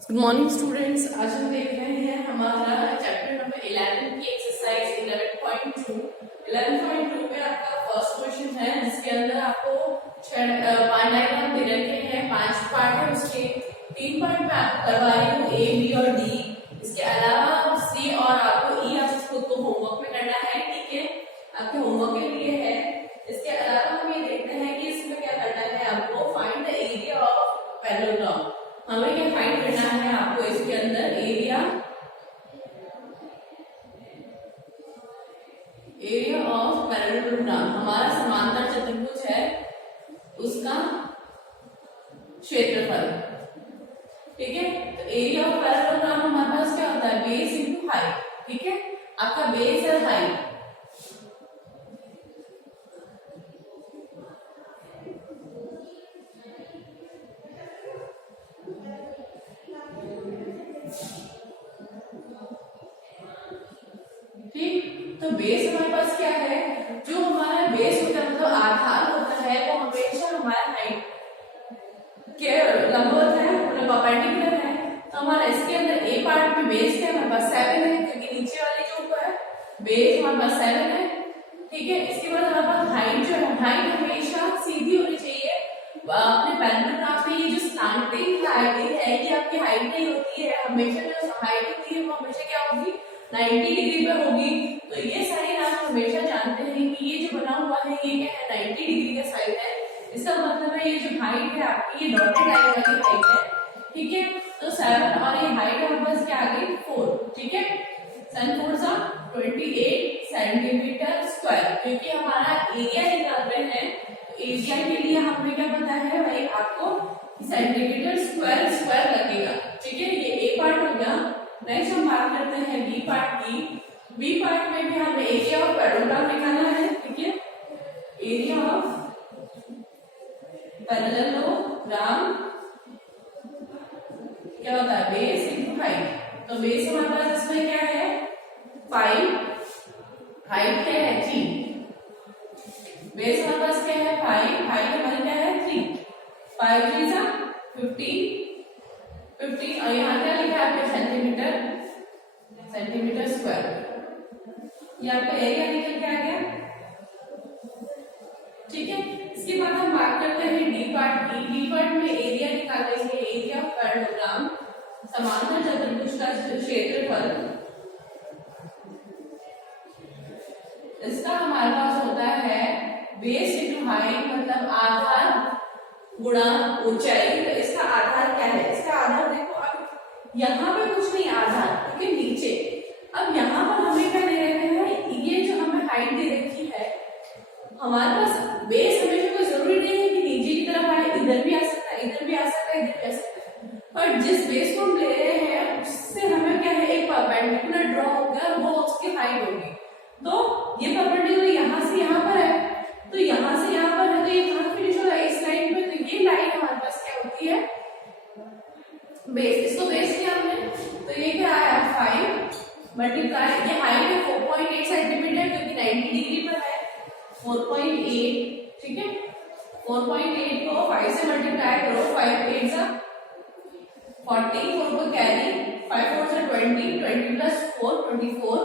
Good morning students. आज हम देख रहे हैं हमारा चैप्टर नंबर 11 की एक्सरसाइज 11.2। 11.2 में आपका फर्स्ट क्वेश्चन है जिसके अंदर आपको 5 डायग्राम दे रखे हैं। 5 पार्ट है, उसके 3 पार्ट में आपको करवा रही हूँ ए, बी और डी। इसके अलावा सी और आपको ई आप खुद को होमवर्क में करना है, ठीक है, आपके होमवर्क के लिए है। इसके अलावा हम ये देखते हैं कि इसमें क्या करना है, आपको find the area of parallelogram. हमें क्या फाइंड करना है आपको इसके अंदर एरिया ऑफ पैरेललोग्राम। हमारा समांतर चतुर्भुज है उसका क्षेत्रफल, ठीक है। तो एरिया ऑफ पैरेललोग्राम हमारे पास क्या होता है, बेस इंटू हाइट, ठीक है। आपका बेस है हाइट, ठीक। तो बेस हमारे पास क्या है, जो हमारा बेस होता है मतलब आधार होता है वो हमेशा हमारा हाइट के लंबवत है, मतलब परपेंडिकुलर है। तो हमारा इसके अंदर ए पार्ट में बेस क्या हमारे पास 7 है, क्योंकि नीचे वाले जो ऊपर है बेस हमारे पास 7 है, ठीक है। इसके बाद हमारे पास हाइट जो है, हाइट हमेशा सीधी होनी चाहिए। अपने पैरेललोग्राम पे ये जो स्लैंटिंग लाइन है ये आपकी हाइट नहीं होती है, हमेशा जो हाइट होती है वो हमेशा क्या होगी, 90 डिग्री पे होगी। तो ये साइन आप हमेशा जानते हैं कि ये जो बना हुआ है ये क्या है, 90 डिग्री का साइन है। इसका मतलब है ये जो हाइट है आपकी ये डॉटेड लाइन वाली हाइट है, ठीक है। तो 7 और ये हाइट हमारे पास क्या आ गई 4, ठीक है। 7 4 सा 28 सेंटीमीटर स्क्वायर, क्योंकि हमारा एरिया निकाल रहे हैं। एरिया के लिए हमें क्या पता है भाई, आपको सेंटीमीटर स्क्वायर लगेगा, ठीक है। ये ए पार्ट हो गया। नेक्स्ट हम बात करते हैं बी पार्ट की। बी पार्ट में भी हमें एरिया ऑफ पैरेललोग्राम निकालना है, ठीक है। एरिया ऑफ पैरेललोग्राम क्या होता है, बेस इंटू हाइट। तो बेस हमारे पास इसमें क्या है 5, हाइट क्या है 3। बेस हमारे पास क्या है 5, हाइट हमारी क्या है 3। 5 3 सा 15 और यहाँ क्या लिखा है आपके सेंटीमीटर स्क्वायर। ये आपका एरिया निकल के आ गया, ठीक है। इसके बाद हम बात करते हैं डी पार्ट की। डी पार्ट में एरिया निकालेंगे, एरिया ऑफ पैरेललोग्राम, समांतर चतुर्भुज का क्षेत्रफल। इसका हमारे पास होता है बेस इंटू हाइट, मतलब आधार गुणा ऊंचाई। तो इसका आधार क्या है, इसका आधार देखो, अब यहाँ पे कुछ नहीं आधार क्योंकि नीचे। अब यहाँ पर हमें क्या दे रखे हैं, ये जो हमें हाइट दे रखी है, हमारे पास बेस हमेशा कोई जरूरी नहीं है कि नीचे की तरफ आए, इधर भी आ सकता है, इधर भी आ सकता है, इधर भी आ सकता है। पर जिस बेस को हम ले रहे हैं उससे हमें क्या है, एक परपेंडिकुलर ड्रॉ होगा, वो उसकी हाइट होगी। तो ये परपेंडिकुलर यहाँ से यहाँ पर है, तो यहाँ से यहाँ पर है, तो ये कहाँ फिनिश होगा, इस लाइन पे। तो ये लाइन हमारे पास क्या होती है, बेस। इसको बेस किया हमने, तो ये क्या आया 5 मल्टीप्लाई, ये हाइट है 4.8 सेंटीमीटर क्योंकि 90 डिग्री पर है, 4.8, ठीक है। 4.8 को 5 से मल्टीप्लाई करो, 5 8 सा 40, 4 को कैरी, 5 4 से 20, 20 प्लस 4 24,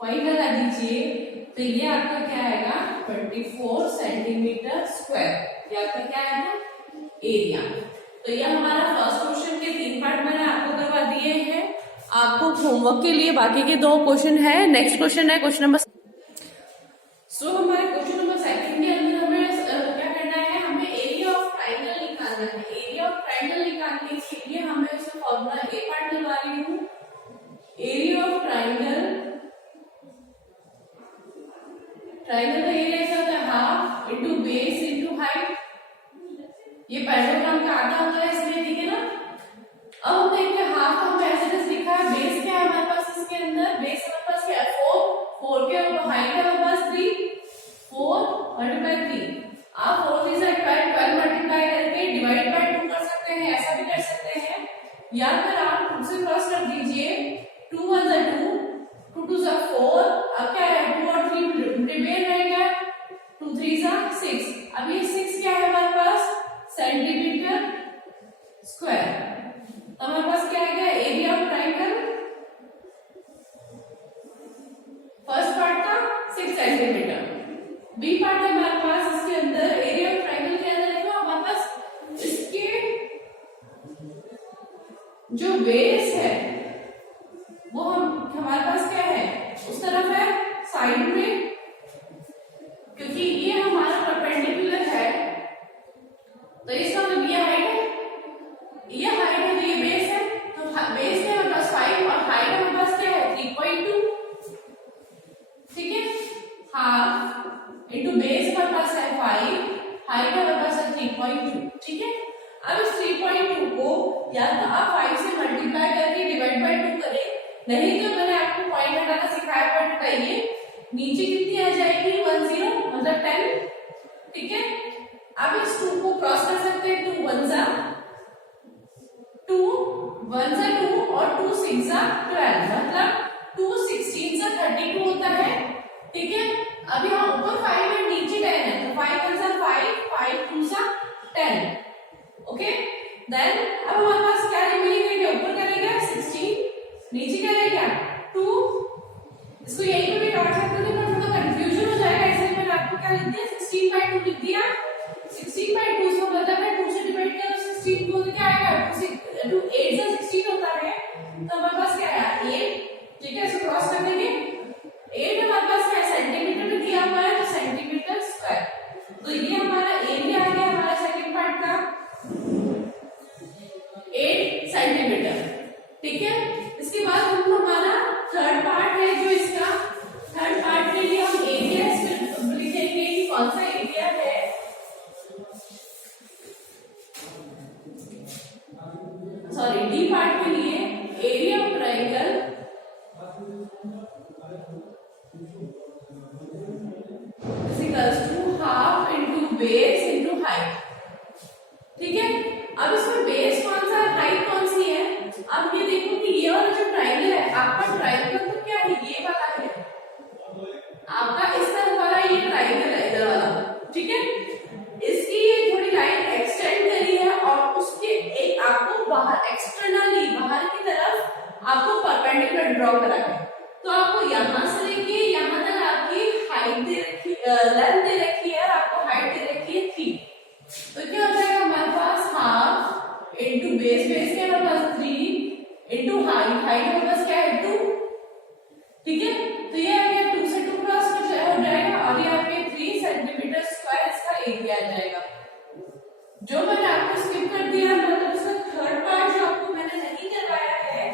पॉइंट लगा दीजिए। तो ये आपका क्या आएगा 24 सेंटीमीटर स्क्वायर। ये आपका क्या आएगा एरिया। तो ये हमारा फर्स्ट क्वेश्चन के 3 पार्ट मैंने आपको करवा दिए हैं। आपको होमवर्क के लिए बाकी के 2 क्वेश्चन है। नेक्स्ट क्वेश्चन है क्वेश्चन नंबर हमारे क्वेश्चन नंबर 2 के अंदर हमें क्या करना है, हमें एरिया ऑफ ट्राइंगल निकालना है। एरिया ऑफ ट्राइंगल निकालने के लिए हमें उसका फॉर्मूला ए पार्ट लगा रही हूँ। एरिया ऑफ ट्राइंगल का एरिया क्या होता है, half into base into height. ये पैरेललोग्राम का आधा होता है इसमें, ठीक है ना। अब हम देखते हैं हाफ का हम ऐसे लिखा है, बेस क्या है हमारे पास, इसके अंदर बेस हमारे पास क्या है 4 के ऊपर हाइट है हमारे पास 3, 4 मल्टीप्लाई 3। आप 4 3 से 12 मल्टीप्लाई करके डिवाइड बाय 2 कर सकते हैं, ऐसा भी कर सकते हैं, या फिर आप खुद से क्रॉस कर दीजिए। 2 1 जा 2, 2 2 जा 4, अब क्या है 2 और 3 रिमेन रहेगा, 2 3 जा 6। अब ये 6 क्या है हमारे पास सेंटीमीटर स्क्वायर। हमारे पास क्या है, area of triangle first part का 6 सेंटीमीटर, बी पार्ट है हमारे पास, इसके अंदर एरिया ऑफ ट्राइंगल के अंदर देखो हमारे पास इसके जो बेस है वो हमारे पास क्या है, उस तरफ है साइड में, क्योंकि ये हमारा परपेंडिकुलर है तो इसका मतलब ये हाइट है, ये हाइट है तो ये बेस है, तो बेस है हमारे पास 5 और हाइट हमारे पास क्या है 3.2, ठीक है, हाफ इंटू बेस हमारे पास है 5, हाइट हमारे पास है 3.2, ठीक है। अब इस 3.2 को या तो आप 5 से मल्टीप्लाई करके डिवाइड बाय 2 करें, नहीं तो मैंने आपको पॉइंट हटाना सिखाया, पॉइंट हटाइए, नीचे कितनी आ जाएगी 10 मतलब 10, ठीक है। अब इस 2 को क्रॉस कर सकते हैं, 2 1 जा 2 और 2 6 जा 12, मतलब 2 16 जा 32 होता है, ठीक है। अब यहाँ ऊपर 5 है नीचे 10 है, तो 5 1 जा 5, 5 2 जा 10, ओके। देन अब हमारे पास क्या रिमेनिंग है, ऊपर क्या रहेगा 16, नीचे क्या रहेगा 2, इसको यहीं पे भी काट सकते थे पर थोड़ा कंफ्यूजन हो जाएगा, इसलिए मैंने आपको क्या लिख दिया 16/2 लिख दिया। 16/2 इसका मतलब है 2 से डिवाइड करो 16 को, तो क्या आएगा 2 8 से 16 होता है, तो हमारे पास क्या आया 8, ठीक है। इसको क्रॉस कर देंगे, 8 हमारे पास क्या सेंटीमीटर में दिया हुआ है, तो सेंटीमीटर स्क्वायर, तो ये हमारा एरिया आ गया हमारा सेकंड पार्ट का 8 सेंटीमीटर, ठीक है। इसके बाद हम हमारा थर्ड पार्ट है, जो इसका थर्ड पार्ट के लिए हम एरिया लिखेंगे कि कौन सा एरिया है, सॉरी डी पार्ट के लिए area of triangle equals to half into base into height, ठीक है। अब इसमें बेस कौन सा है, हाइट कौन सी है, अब ये देखो कि ये वाला जो ट्रायंगल है आपका, ट्रायंगल तो क्या है ये वाला है आपका, इस तरफ वाला ये ट्रायंगल है इधर वाला, ठीक है। इसकी ये थोड़ी लाइन एक्सटेंड करी है और उसके एक आपको बाहर एक्सटर्नली बाहर की तरफ आपको परपेंडिकुलर ड्रॉ करा है, तो आपको यहां से लेके यहां तक आपकी हाइट दे रखी, लेंथ दे रखी है और आपको हाइट दे रखी है 3, तो क्या हो जाएगा हमारे पास हाफ इनटू बेस, बेस क्या हमारे पास 3 इनटू हाइट, हाइट हमारे पास क्या है 2, ठीक है। तो ये आ गया 2 से 2 क्रॉस हो जाएगा और ये आपके 3 सेंटीमीटर स्क्वायर इसका एरिया आ जाएगा। जो मैंने आपको स्किप कर दिया, मतलब इसका थर्ड पार्ट जो आपको मैंने नहीं करवाया है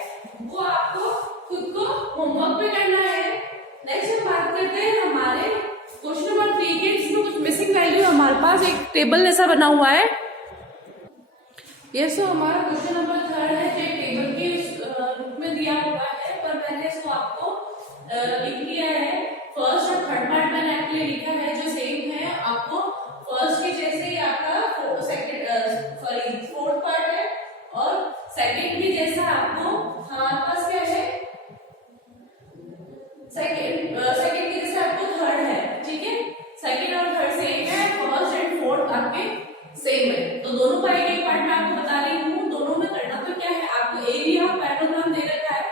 वो आपको खुद को होमवर्क पे करना है। नेक्स्ट हम बात करते हैं हमारे क्वेश्चन नंबर 3 के, इसमें कुछ मिसिंग वैल्यू हमारे पास एक टेबल जैसा बना हुआ है, ये सो हमारा क्वेश्चन नंबर 3 है जो टेबल के रूप में दिया हुआ है, पर मैंने इसको आपको लिख लिया है। फर्स्ट और थर्ड पार्ट मैंने आपके लिए लिखा है जो सेम है, आपको फर्स्ट के जैसे ही आपका फोर्थ पार्ट है और सेकंड भी जैसा आपको हमारे पास क्या है सेकंड के जैसे आपको थर्ड है, ठीक है। सेकंड और थर्ड सेम है, फर्स्ट एंड फोर्थ आपके सेम है, तो दोनों का एक पार्ट मैं आपको बता रही हूँ। दोनों में करना तो क्या है, आपको एरिया ऑफ पैरेललोग्राम दे रखा है,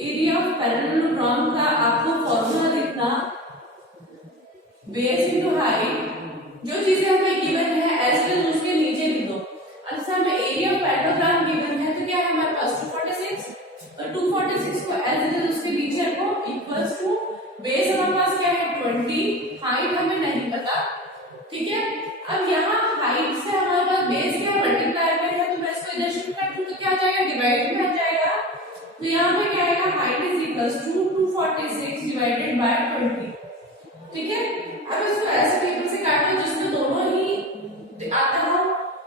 एरिया ऑफ पैरेललोग्राम का आपको फॉर्मूला लिखना बेस इनटू हाइट, जो चीजें हमें गिवन है एज वेल उसके नीचे लिख दो। अच्छा हमें एरिया ऑफ पैरेललोग्राम गिवन है तो क्या है हमारे पास 246, तो 246 को एज वेल उसके नीचे रखो इक्वल्स टू बेस हमारे पास क्या है 20, हाइट हमें नहीं पता, ठीक है। अब यहाँ हाइट से हमारे पास बेस क्या मल्टीप्लाई में है, तो मैं इसको इधर शिफ्ट कर दूं तो क्या आ जाएगा डिवाइडेड में आ जाएगा, तो यहाँ पे क्या आएगा height is equals to 246 divided by 20, ठीक है। अब इसको ऐसे टेबल से काटो जिसमें दोनों ही आता हो,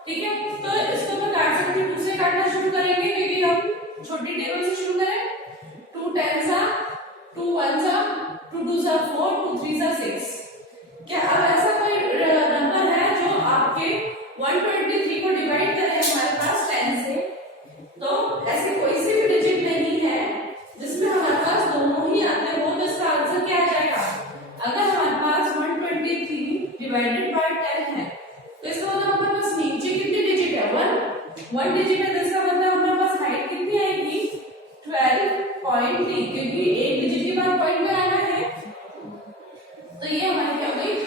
ठीक है। तो इसको मैं काट सकती हूँ, 2 से काटना शुरू करेंगे क्योंकि हम छोटी टेबल से शुरू करें। 2 10 सा 2 1 सा 2 2 सा 4 2 3 सा 6, क्या अब ऐसा कोई नंबर है जो आपके 123 को डिवाइड करे हमारे पास 10 से, तो ऐसे कोई सी भी डिजिट नहीं है जिसमें हमारे पास दोनों ही आते हो, तो इसका आंसर क्या आ जाएगा, अगर हमारे पास 123 डिवाइडेड बाय 10 है तो इसका मतलब हमारे पास नीचे कितनी डिजिट है 1 डिजिट है, तो इसका मतलब हमारे पास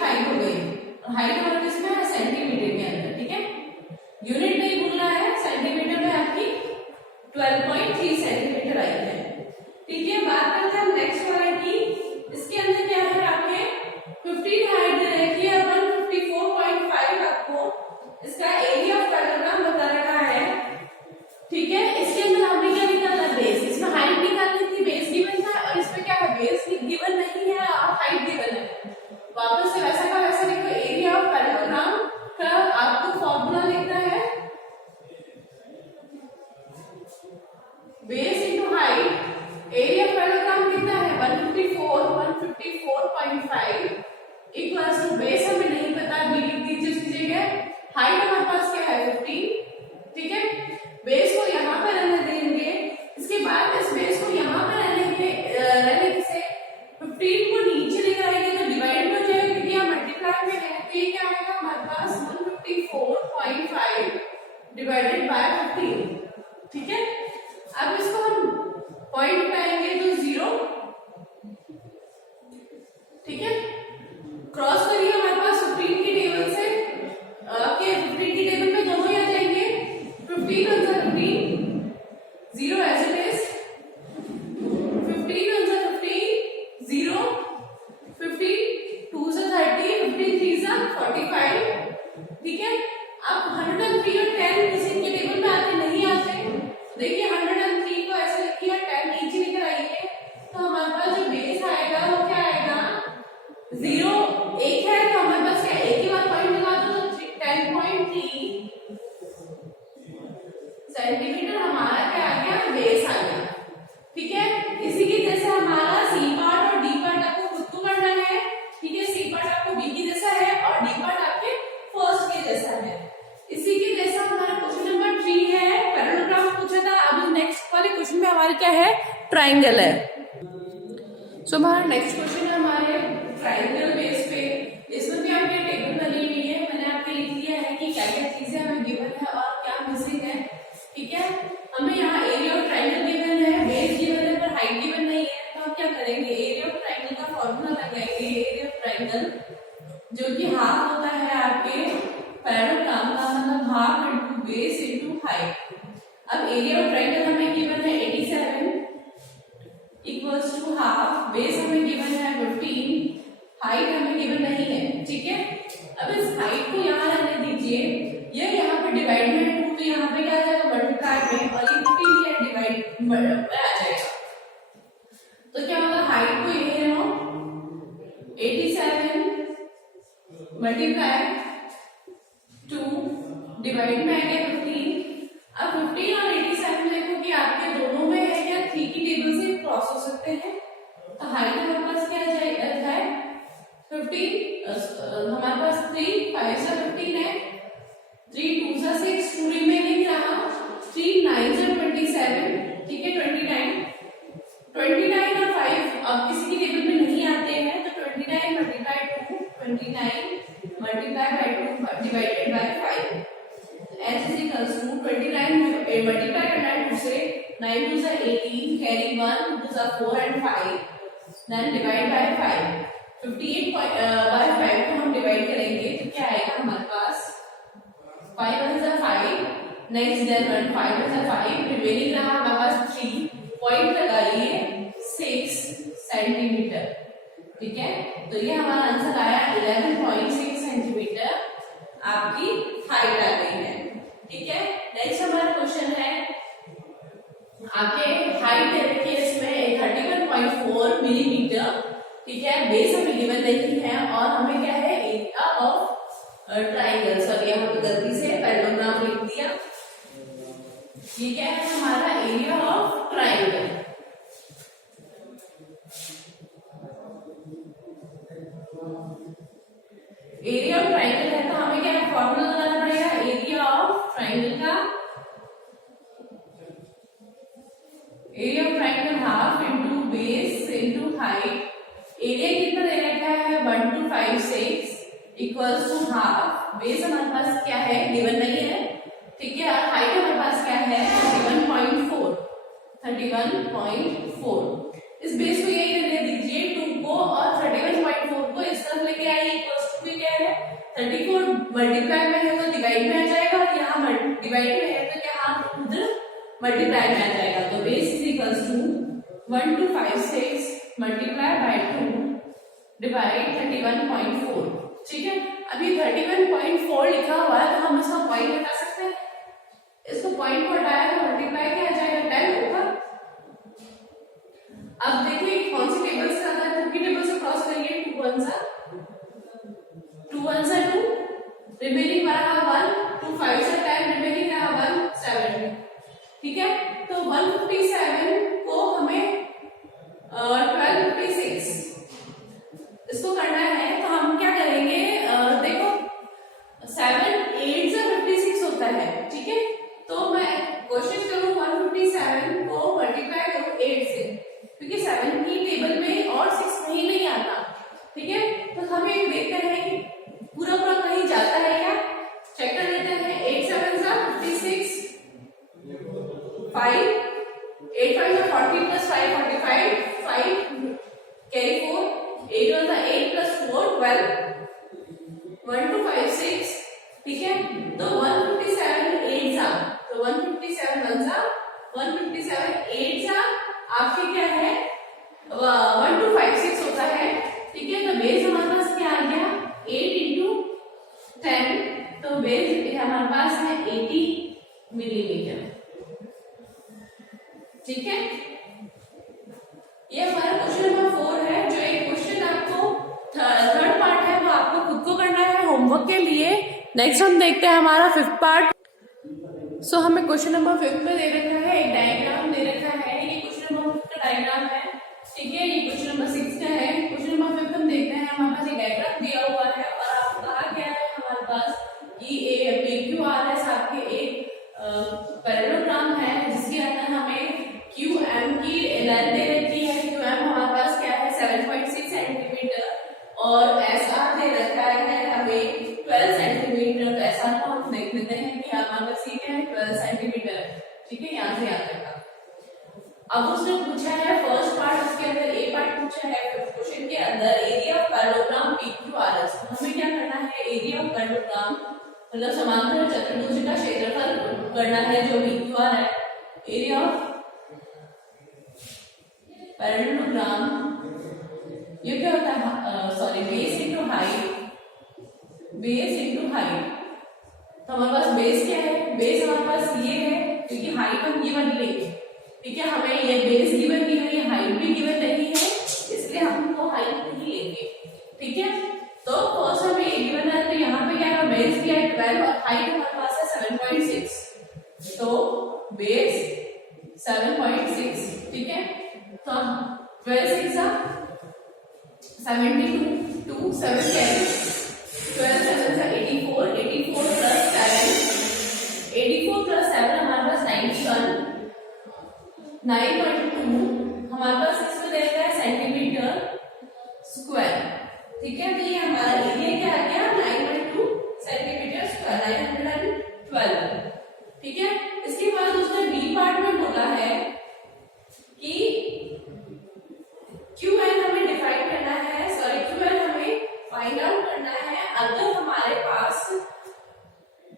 हाइट हो गई, और हाइट हमारे किसमें है, सेंटीमीटर के अंदर, ठीक है। यूनिट नहीं भूलना है, सेंटीमीटर में आपकी 12.3 सेंटीमीटर आई है, ठीक है। बात करते हैं हम नेक्स्ट वाले की। इसके अंदर क्या है, आपके 15 हाइट दे रखी है, 154.5 आपको इसका एरिया ऑफ पैराग्राम बता रखा है, ठीक है। इसके अंदर हमें क्या निकालना है, बेस। इसमें हाइट निकालनी थी, बेस गिवन था, और इसमें क्या है, बेस गिवन नहीं है और हाइट गिवन है। वापस से वैसा का वैसा लिखो, एरिया ऑफ पैराग्राम का आपको फॉर्मूला लिखना है, base into height. Area of parallelogram कितना है, 154.5 इक्वल्स टू, बेस हमें नहीं पता, बी लिख दीजिए उसकी जगह। हाइट हमारे पास क्या है, 15, ठीक है। बेस को यहाँ पर रहने देंगे, इसके बाद इस बेस को यहाँ पर रहने से 15 को नीचे लेकर आएंगे तो डिवाइड हो जाएगा, क्योंकि यहाँ मल्टीप्लाई में है, तो ये क्या आएगा हमारे पास 154.5 डिवाइडेड बाय 15, ठीक है। अब इसको हम पॉइंट उठाएंगे तो 0, ठीक है। क्रॉस करिए हमारे पास 15 की टेबल से, आपके 15 की टेबल में दोनों ही आ जाएंगे, 15 on 15, 0 as it is, 15 on 15, 0, 15 2 से 30, 15 3 से 45, ठीक है। अब 103 और 10 किसी के टेबल में आते नहीं आते, देखिए 103 को ऐसे लिखिए, 10 नीचे लेकर आइए, तो हमारे पास जो बेस आएगा वो क्या आएगा, 0 1 है, तो हमारे पास क्या, एक ही बार पॉइंट लगा दो, तो 10.3 सेंटीमीटर हमारा क्या आ गया, बेस आ गया, ठीक है। इसी के जैसे हमारा सी पार्ट और डी पार्ट आपको खुद को करना है, ठीक है। सी पार्ट आपको बी की जैसा है और डी पार्ट आपके फर्स्ट के जैसा है। इसी के जैसा हमारा क्वेश्चन नंबर 3 है, पैराग्राफ पूछा था। अब नेक्स्ट वाले क्वेश्चन में हमारे क्या है, ट्राइंगल है। सो हमारा नेक्स्ट क्वेश्चन है हमारे ट्राइंगल बेस पे। इसमें भी आपकी टेबल बनी हुई है, मैंने आपको लिख दिया है कि क्या क्या चीजें हमें गिवन है और क्या मिसिंग है, ठीक है। हमें यहाँ एरिया ऑफ ट्राइंगल गिवन है, बेस गिवन है, पर हाइट गिवन नहीं है, तो हम क्या करेंगे, एरिया ऑफ ट्राइंगल का फॉर्मूला लगाएंगे। एरिया ऑफ ट्राइंगल जो कि हाफ होता है आपके पैराग्राम का, मतलब half into base into height. अब एरिया ऑफ ट्राइंगल हमें गिवन है 87 इक्वल्स टू हाफ, बेस हमें गिवन है 15, हाइट हमें गिवन नहीं है, ठीक है। अब इस हाइट को यहाँ रहने दीजिए, ये यहाँ पे डिवाइड में है 2, तो यहाँ पे क्या आ जाएगा, मल्टीप्लाई में, और ये 15 ये डिवाइड में आ जाएगा, तो क्या होगा, हाइट को ये लो 87 मल्टीप्लाई 2 डिवाइड में आएगा 15। अब 15 और 87 देखो कि आपके दोनों में है क्या, 3 की टेबल से क्रॉस हो सकते हैं, तो हाइट हमारे पास क्या है 15, हमारे पास 3 5 से 15 है, 3 2 से 6, 2 रिमेनिंग रहा, 3 9 से 27, ठीक है। 29 और 5 अब किसी की टेबल में नहीं आते हैं, तो 29 multiply 2, 29 multiply by 2 divided by 5, S is equals to 29 multiply करना है 2 से, 9 2 से 18, कैरी 1 2 से 4 and 5, then divide by 5, 58 by 5 को हम डिवाइड करेंगे तो क्या आएगा हमारे पास, 5 1 से 5, नेक्स्ट देन 1 5 1 से 5, रिमेनिंग रहा हमारे पास 3, पॉइंट लगाइए 6 सेंटीमीटर, ठीक है। तो ये हमारा आंसर आया 11.6 सेंटीमीटर आपकी हाइट आ गई है, ठीक है। नेक्स्ट हमारा क्वेश्चन है, आपके हाइट दे रखी है इसमें 31.4 मिलीमीटर, ठीक है। बेस हमें गिवन नहीं है, और हमें क्या है, एरिया ऑफ ट्राइंगल, सॉरी यहाँ पे गलती से पैराग्राम लिख दिया, ये क्या है हमारा area of triangle. Area of triangle है, तो हमें क्या फॉर्मूला लगाना पड़ेगा, एरिया ऑफ ट्राइंगल का, area of triangle half into base into height. Area कितना दे रखा है 1256 इक्वल्स टू हाफ, बेस हमारे पास क्या है गिवन नहीं है, ठीक है। और हाइट हमारे पास क्या है 31.4, 31.4। इस बेस को यही रहने दीजिए 2 को, और 31.4 को इस तरफ लेके आइए इक्वल्स 34 मल्टीप्लाई में है तो डिवाइड में आ जाएगा, और यहाँ डिवाइड में है तो क्या हम उधर मल्टीप्लाई में आ जाएगा। तो base is equals to 1256 multiply by 2 divide 31.4। ठीक है, अभी 31.4 लिखा हुआ है तो हम इसका पॉइंट हटा सकते हैं। इसको पॉइंट को हटाया तो मल्टीप्लाई क्या आ जाएगा 10 ऊपर। अब देखिए कौन सी टेबल से आता है, 2 की टेबल से क्रॉस करिए। 2 1 सा 2, रिमेनिंग बराबर 1, 2 5 से 10, रिमेनिंग बराबर 7। ठीक है, तो 157 को हमें 1256 इसको करना है। तो हम क्या करेंगे, देखो 7 8 से 56 होता है। ठीक है, तो मैं कोशिश करूं 157 को मल्टीप्लाई करूं 8 से, क्योंकि 7 की टेबल में और 6 कहीं नहीं आता। ठीक है, तो हम ये देखते हैं कि पूरा कहीं जाता है क्या, चेक कर लेते हैं। 8 7 सा 56, 5 8 5 सा 40 प्लस 5 45, 5 कैरी 4, 8 1 सा 8 प्लस 4 12, 1 2 5 6। ठीक है, तो 157 8 सा, तो 157 1 सा 157 8 सा आपके क्या है 1256 होता है। ठीक है, तो बेस हमारे पास क्या आ गया 8 इंटू 10, तो बेस हमारे पास है 80 मिलीमीटर। ठीक है, ये हमारा क्वेश्चन नंबर 4 है। जो एक क्वेश्चन आपको थर्ड पार्ट है वो आपको खुद को करना है होमवर्क के लिए। नेक्स्ट हम देखते हैं हमारा 5th पार्ट। सो हमें क्वेश्चन नंबर 5 में दे रखा है, एक डायग्राम दे रखा है। ये क्वेश्चन नंबर 5 का डायग्राम है। ठीक है, ये क्वेश्चन नंबर 6 का है। क्वेश्चन नंबर 5 हम देखते हैं, हमारे पास एक डायग्राम दिया हुआ है और आपको कहा गया है हमारे पास कि PQRS आपके एक पैरेललोग्राम है जिसके अंदर हमें QM की लेंथ दे रखी है। QM हमारे पास क्या है 7.6 सेंटीमीटर और SR दे रखा है हमें 12 सेंटीमीटर। तो SR को हम देख लेते हैं कि हमारे पास ये क्या है 12 सेंटीमीटर। ठीक है, यहाँ से याद रखा। अब उसने पूछा है फर्स्ट पार्ट, उसके अंदर ए पार्ट पूछा है क्वेश्चन के अंदर एरिया ऑफ पैरेललोग्राम PQRS। हमें क्या करना है, एरिया ऑफ पैरेललोग्राम मतलब समांतर चतुर्भुज का क्षेत्रफल करना है जो PQR है। एरिया ऑफ पैरेललोग्राम ये क्या होता है, sorry base into height, base into height. तो हमारे पास बेस क्या है, बेस हमारे पास ये है क्योंकि हाइट हम गिवन लेंगे। ठीक है, हमें ये बेस गिवन नहीं है, ये हाइट भी गिवन नहीं है, इसलिए हम उनको हाइट नहीं लेंगे। ठीक है, तो फर्स्ट हमें ये गिवन है, तो यहाँ पे क्या है बेस भी है 12 और हाइट हमारे पास है 7.6, तो बेस 7.6। ठीक है, तो 12 6 72, 2 7 कैरी 12 7 84, 84 प्लस 7, 84 प्लस 7 हमारे पास 91, 9.2 हमारे पास इसमें दे रखा है सेंटीमीटर स्क्वायर। ठीक है, तो ये हमारा एरिया क्या आ गया 9.2 सेंटीमीटर स्क्वायर, 912। ठीक है, इसके बाद उसने बी पार्ट में बोला है कि QN हमें डिफाइन करना है, सॉरी QN हमें फाइंड आउट करना है अगर हमारे पास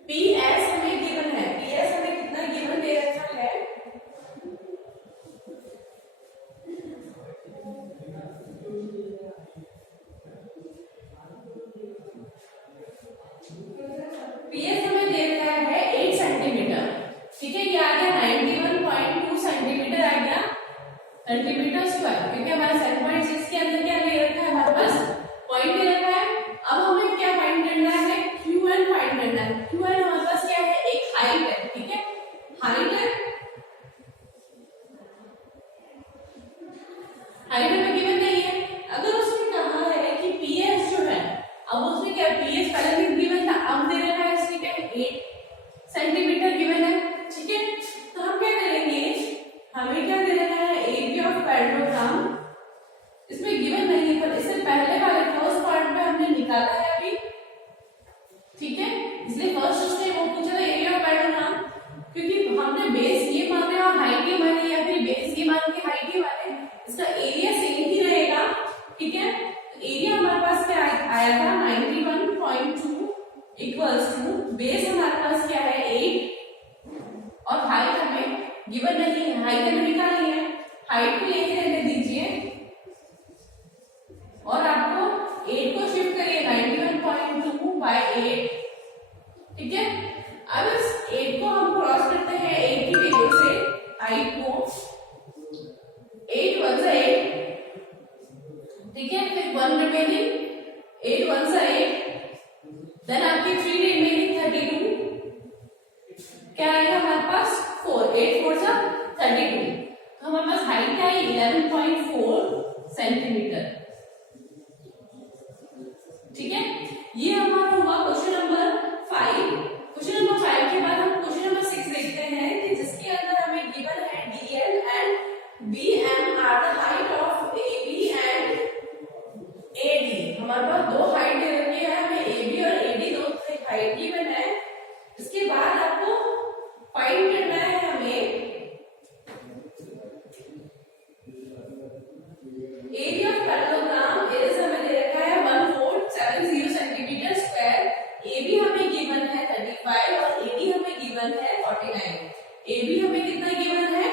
PS हमें गिवन है। PS हमें कितना गिवन दे रखा है, PS हमें दे रखा है 8 सेंटीमीटर। ठीक है, ये आ गया 91.2 सेंटीमीटर आ गया सेंटीमीटर स्क्वायर, क्योंकि हमारे 7.6 के अंदर क्या दे रखा है हमारे पास पॉइंट दे रखा है। अब हमें क्या फाइंड करना है, QN फाइंड करना है। QN हमारे पास क्या है, एक हाइट है। ठीक है, हाइट है, हाइट हमें गिवन नहीं है। अगर उसने कहा है कि PS जो है, अब उसने क्या PS पहले भी गिवन था, अब दे रखा है इसने क्या 8 सेंटीमीटर गिवन है। ठीक है, तो हम क्या करेंगे, हमें क्या दे रखा है एरिया ऑफ पैरेललोग्राम, इसमें गिवन नहीं है पर इससे पहले वाले फर्स्ट पार्ट में हमने निकाला है अभी। ठीक है, इसलिए फर्स्ट उसने वो पूछा था एरिया ऑफ पैरेललोग्राम, क्योंकि हमने बेस ये माने और हाइट ये मानी या फिर बेस ये मान के हाइट ये माने, इसका एरिया सेम ही रहेगा। ठीक है, एरिया हमारे पास क्या आया था 91.2 इक्वल्स टू, बेस हमारे पास क्या है 8 और हाइट हमें गिवन नहीं है, हाइट हमें निकालनी है, हाइट को यही रहने दीजिए और आपको 8 को शिफ्ट करिए 91.2 बाय 8, ठीक है। अब इस 8 को हम क्रॉस करते हैं 8 की वैल्यू से, हाइट को 8 1 8, ठीक है, फिर 1 रिमेनिंग, 8 1 8, देन आपकी 3 रिमेनिंग 32, क्या आएगा हमारे पास 4, 8 4 जा 32, तो हमारे पास हाइट क्या है 11.4 सेंटीमीटर, ठीक है। ये हमारा हुआ क्वेश्चन नंबर 5। क्वेश्चन नंबर 5 के बाद हम क्वेश्चन नंबर 6 देखते हैं कि जिसके अंदर हमें गिवन है DL and BM are the height of AB and AD। हमारे पास दो हाइट दे रखी है, हमें AB और AD दोनों हाइट गिवन है। इसके बाद आपको फाइंड करना है हमें एरिया ऑफ पैरेललोग्राम, एरिया हमें दे रखा है 1470 सेंटीमीटर स्क्वायर, AB हमें गिवन है 35 और AD हमें गिवन है 49। AB हमें कितना गिवन है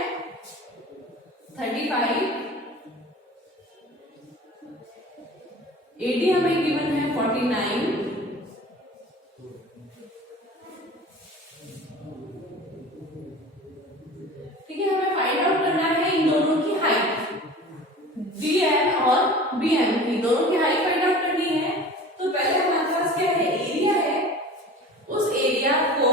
35, AD हमें गिवन है 49, ठीक है। हमें फाइंड आउट करना है इन दोनों की हाइट, DL और BM की, दोनों की हाइट फाइंड आउट करनी है। तो पहले हमारे पास क्या है एरिया है, उस एरिया को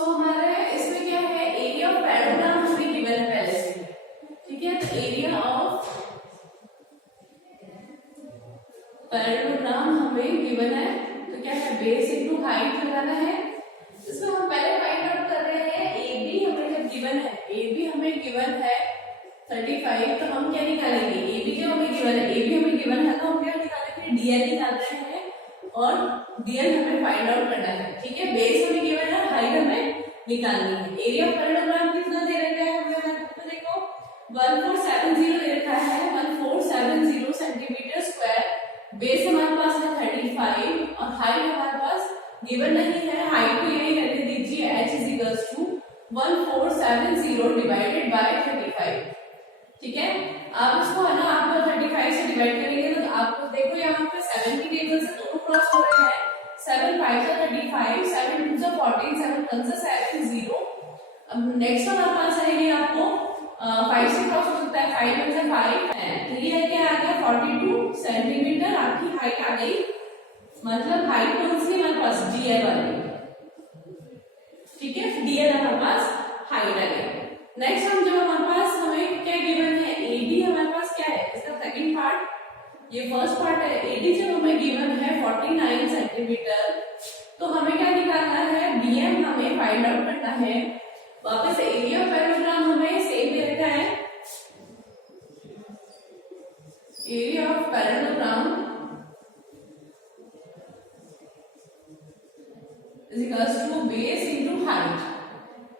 हमारे इसमें क्या है एरिया ऑफ पैरेललोग्राम हमें गिवन है पहले से, ठीक है। तो एरिया ऑफ पैरेललोग्राम हमें गिवन है, तो क्या है बेस इनटू हाइट लगाना है। इसमें हम पहले फाइंड आउट कर रहे हैं AB हमें जब गिवन है, AB हमें गिवन है 35, तो हम क्या निकालेंगे AB जो हमें गिवन है, AB हमें गिवन है तो हम क्या निकालेंगे DL निकाल रहे हैं और DL हमें फाइंड आउट करना है, ठीक है। बेस हमें गिवन है, हाइट हमें निकालनी है। एरिया ऑफ पैरेललोग्राम कितना दे रखा है हमने देखो 1470 दे रखा है, 1470 सेंटीमीटर स्क्वायर, बेस हमारे पास है 35 और हाइट हमारे पास गिवन नहीं है, हाइट को यही रहने दीजिए h is equals to 1470 divided by 35, ठीक है। आप इसको है ना आप 35 से डिवाइड करेंगे तो आपको देखो यहाँ पे 7 की टेबल से दोनों क्रॉस हो रहे हैं, 7 5 से 35, 7 2 से 14, 7 1 से 7 0। अब नेक्स्ट वन हमारे पास आएगी आपको 5 से क्रॉस हो सकता है, 5 1 से 5 है, 3 है क्या आ गया 42 सेंटीमीटर आपकी हाइट आ गई, मतलब हाइट कौन सी हमारे पास DL वाली, ठीक है। DL हमारे पास हाइट आ गई। नेक्स्ट हम जब हमारे पास हमें क्या गिवन है AD हमारे पास क्या है, इसका सेकंड पार्ट, ये फर्स्ट पार्ट है। AD जब हमें गिवन है 49 सेंटीमीटर, तो हमें क्या निकालना है BM हमें फाइंड आउट करना है। वापस एरिया ऑफ पैरेललोग्राम हमें सेम दे रखा है, area of parallelogram is equals to base into height।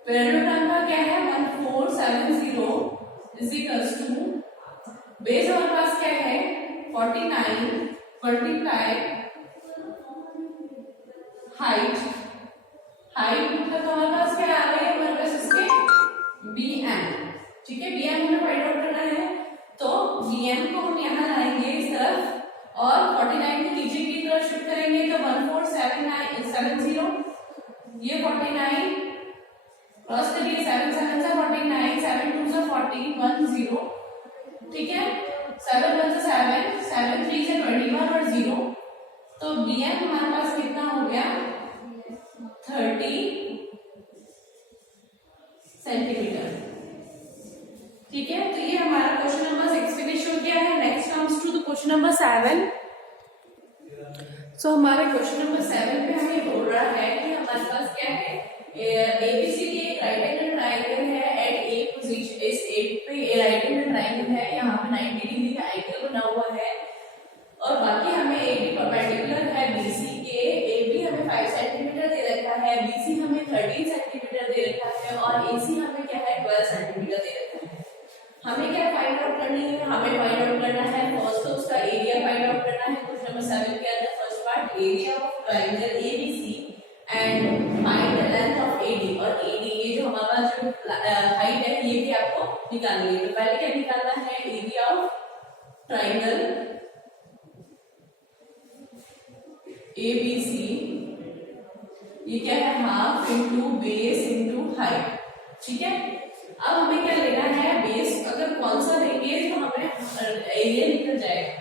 Parallelogram का क्या है 1470 is equals to बेस हमारे पास क्या है 49 मल्टीप्लाई हाइट, हाइट मतलब हमारे पास क्या आ गई हमारे पास इसके BM, ठीक है। BM हमें फाइंड आउट करना है, तो BM को हम यहाँ लाएंगे इस तरफ और 49 को नीचे की तरफ शिफ्ट करेंगे तो 1470, ये 49 क्रॉस करिए, 7 7 से 49, 7 2 से 40, 1 0, ठीक है। 7 1 से 7, 7 3 से 21 और 0, तो BM हमारे पास कितना हो गया 30 सेंटीमीटर, ठीक है। तो ये हमारा क्वेश्चन नंबर 6 फिनिश हो गया है। Next comes to the question number 7। So हमारे क्वेश्चन नंबर 7 पे हमें बोल रहा है कि हमारे पास क्या है ABCD एक राइट एंगल ट्रायंगल है एट ए पोजीशन, इस एट पे राइट एंगल ट्रायंगल है, यहाँ पे 90 डिग्री का एंगल बना हुआ है और बाकी हमें AB परपेंडिकुलर है BC के, AB हमें 5 सेंटीमीटर दे रखा है, BC हमें 13 सेंटीमीटर दे रखा है और AC हमें क्या है 12 सेंटीमीटर दे रखा है। हमें क्या फाइंड आउट करनी है, हमें फाइंड आउट करना है first area of triangle ABC and find the length of AD, और एडी ये जो हमारा जो हाइट है ये भी आपको निकालनी है। तो पहले क्या निकालना है, एरिया ऑफ ट्राइंगल एबीसी, ये क्या है half into base into height, ठीक है। अब हमें क्या लेना है, बेस अगर कौन सा लेंगे तो हमें एरिया निकल जाएगा।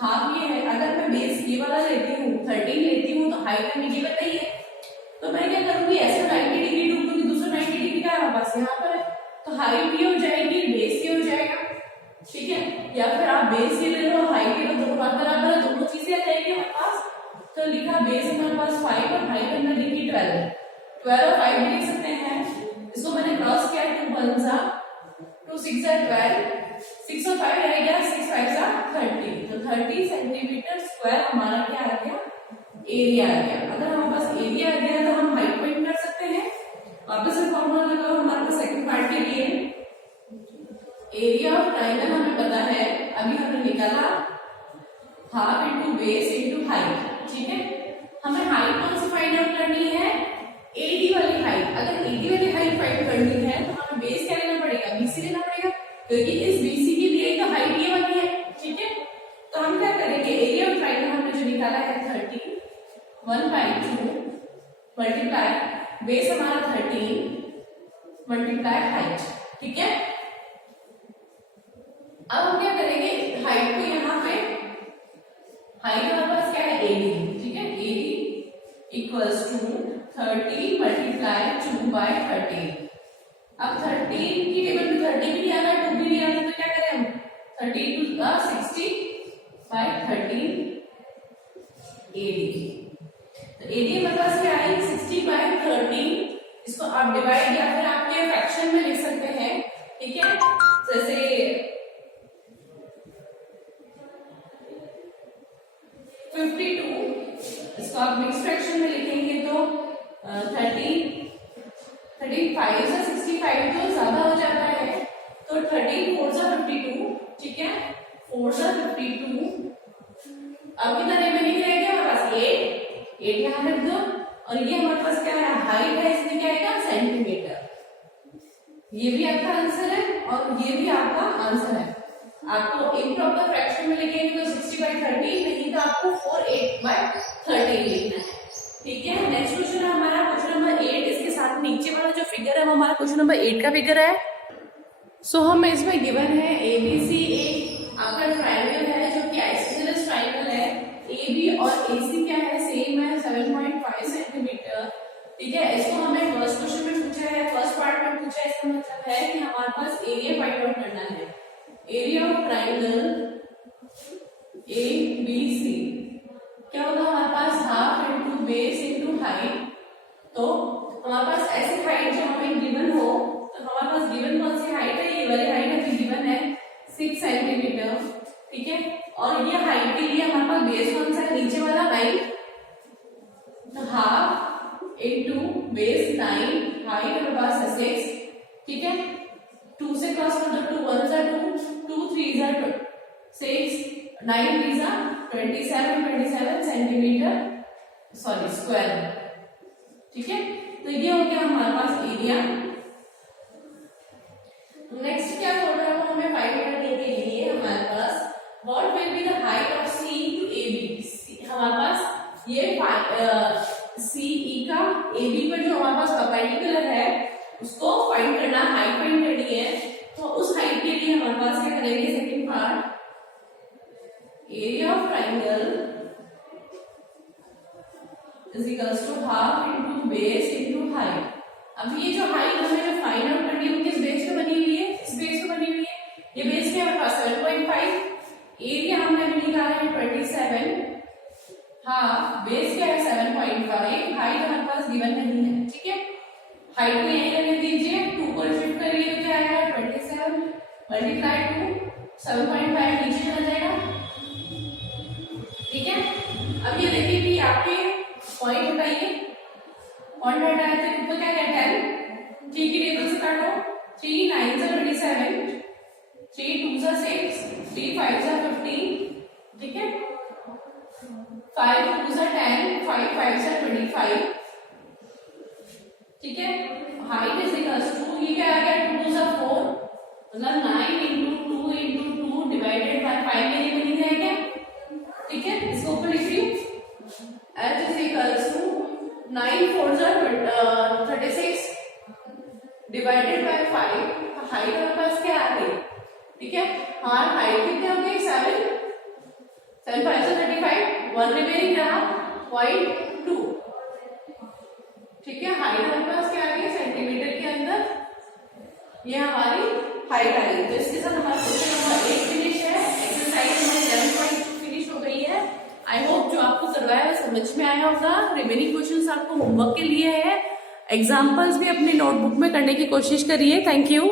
हाफ ये है, अगर मैं बेस ये वाला लेती हूँ 13 लेती हूँ तो हाइट हमें ये बताइए, तो मैं क्या करूंगी ऐसा 90 डिग्री ढूंढ दूंगी, दूसरा 90 डिग्री का हमारे पास यहाँ पर है, तो हाइट ये हो जाएगी बेस ये हो जाएगा, ठीक है। या फिर आप बेस ये ले लो हाइट ये लो, दोनों बराबर है, दोनों चीजें आ जाएगी हमारे पास। तो लिखा बेस हमारे पास 5 और हाइट हमने लिखी 12 और 5 भी लिख सकते हैं। इसको मैंने क्रॉस किया, 2 1 जा 2 6 जा 12, 6 और 5 रह गया, 6 5 जा 30, तो 30 सेंटीमीटर स्क्वायर हमारा क्या आ गया, एरिया आ गया। अगर हमारे पास एरिया आ गया तो हम हाइट फाइंड कर सकते हैं। वापस से फॉर्मूला लगाओ हमारे पास सेकंड पार्ट के लिए। एरिया ऑफ ट्राइंगल हमें पता है, अभी हमने निकाला half into base into height, ठीक है। हमें हाइट कौन सी फाइंड आउट करनी है, एडी वाली हाइट। अगर एडी वाली हाइट फाइंड करनी है तो हमें बेस क्या लेना पड़ेगा, बीसी लेना पड़ेगा, क्योंकि इस बीसी के लिए तो हाइट ये वाली है, ठीक है। तो हम क्या करेंगे, एरिया ऑफ ट्राइंगल हमने जो निकाला है 30 1/2 मल्टीप्लाई बेस हमारा 13 मल्टीप्लाई हाइट, ठीक है। अब हम क्या करेंगे, हाइट को यहाँ पे, हाइट हमारे पास क्या है एडी, ठीक है, एडी इक्वल्स टू 30 मल्टीप्लाई 2/13। अब 13 की टेबल में 30 भी नहीं आ रहा, 2 भी नहीं आ रहा, तो क्या करें हम, 30 to 60/13 एडी। तो एडी हमारे पास क्या है 60/13, इसको आप डिवाइड या फिर आपके फ्रैक्शन में लिख सकते हैं, ठीक है। जैसे 52, इसको आप मिक्स फ्रैक्शन में लिखेंगे तो 35 से 65 तो ज्यादा हो जाता है, तो 13 4 से 52, ठीक है, 4 से 52। अब कितना रिमेनिंग रह गया हमारे पास 8 यहाँ रख दो, और ये हमारे पास क्या है, हाइट है, इसमें क्या आएगा सेंटीमीटर। ये भी आपका आंसर है और ये भी आपका आंसर है। आपको इम्प्रॉपर फ्रैक्शन में लिखेंगे तो 60/13, नहीं तो आपको 48/13 लिखना है, ठीक है। नेक्स्ट क्वेश्चन है हमारा क्वेश्चन नंबर 8। इसके साथ नीचे वाला जो फिगर है वो हमारा क्वेश्चन नंबर 8 का फिगर है। सो हमें इसमें गिवन है एबीसी एक आपका ट्राइंगल है जो कि आइसोसेलेस ट्राइंगल है, एबी और एसी क्या है सेम है 7.5 सेंटीमीटर, ठीक है। इसको हमें फर्स्ट क्वेश्चन में पूछा है, फर्स्ट पार्ट में पूछा है, इसका मतलब है कि हमारे पास एरिया फाइंड आउट करना है। एरिया ऑफ ट्राइंगल एबीसी क्या होगा हमारे पास, half into base into height. तो हमारे पास ऐसी हाइट जो हमें गिवन हो, तो हमारे पास गिवन कौन सी हाइट है, ये वाली हाइट अभी गिवन है 6 सेंटीमीटर, ठीक है। और ये हाइट के लिए हमारे पास बेस कौन सा है, नीचे वाला 9, तो हाफ इंटू बेस 9, हाइट हमारे पास है 6, ठीक है। 2 से क्रॉस कर दो, 2 1 जा 2 3 जा 6 9 3 जा 27 सेंटीमीटर सॉरी स्क्वायर, ठीक है। तो ये हो गया हमारे पास एरिया। नेक्स्ट क्या बोल रहा है वो हमें फाइंड करने के लिए हमारे पास what will be the height of C to AB. हमारे पास ये सीई का एबी पर जो हमारे पास परपेंडिकुलर है उसको फाइंड करना, हाइट फाइंड करनी है। तो उस हाइट के लिए हमारे पास क्या करेंगे, second part area of triangle is equals to half into base into height. अब ये जो हाइट हमें जो फाइंड आउट करनी है वो किस बेस पे बनी हुई है, इस बेस पे बनी हुई है। ये बेस क्या है हमारे पास 7.5, एरिया हमने अभी निकाला है 27, हाँ बेस क्या है 7.5, हाइट हमारे पास गिवन नहीं है, ठीक है। हाइट को यहीं रहने दीजिए, 2 को शिफ्ट करिए तो क्या आएगा 27 मल्टीप्लाई 2 7.5 नीचे चला जाएगा, ठीक है। अब ये देखिए कि आपके पॉइंट बताइए, पॉइंट हटाए थे ऊपर क्या है 10, 3 की टेबल से काटो, 3 9 से 27, 3 2 से 6, 3 5 से 15, ठीक है। 5 2 सा 10, 5 5 सा 25, ठीक है। हाइट इज इक्वल्स टू, ये क्या आ गया, 2 सा 4, मतलब 9 इंटू 2 इंटू 2 डिवाइडेड बाय 5 के लिए बनी जाएगा, ठीक है। इसको ऊपर लिख रही हूँ, h इज इक्वल्स टू 9 4 सा 36 डिवाइडेड बाय 5, हाइट हमारे पास क्या आ गई, ठीक है। हाँ हाइट कितने हो गए, 7 7 5 सा 35, 1 रिमेनिंग रहा 0.2, ठीक है। हाइट हमारे पास क्या आ गई सेंटीमीटर के अंदर, ये हमारी हाइट आ गई। तो इसके साथ हमारा क्वेश्चन नंबर 1 फिनिश है, एक्सरसाइज हमारी 11.2 फिनिश हो गई है। आई होप जो आपको करवाया है समझ में आया होगा। रिमेनिंग क्वेश्चंस आपको होमवर्क के लिए है, एग्जाम्पल्स भी अपनी नोटबुक में करने की कोशिश करिए। Thank you.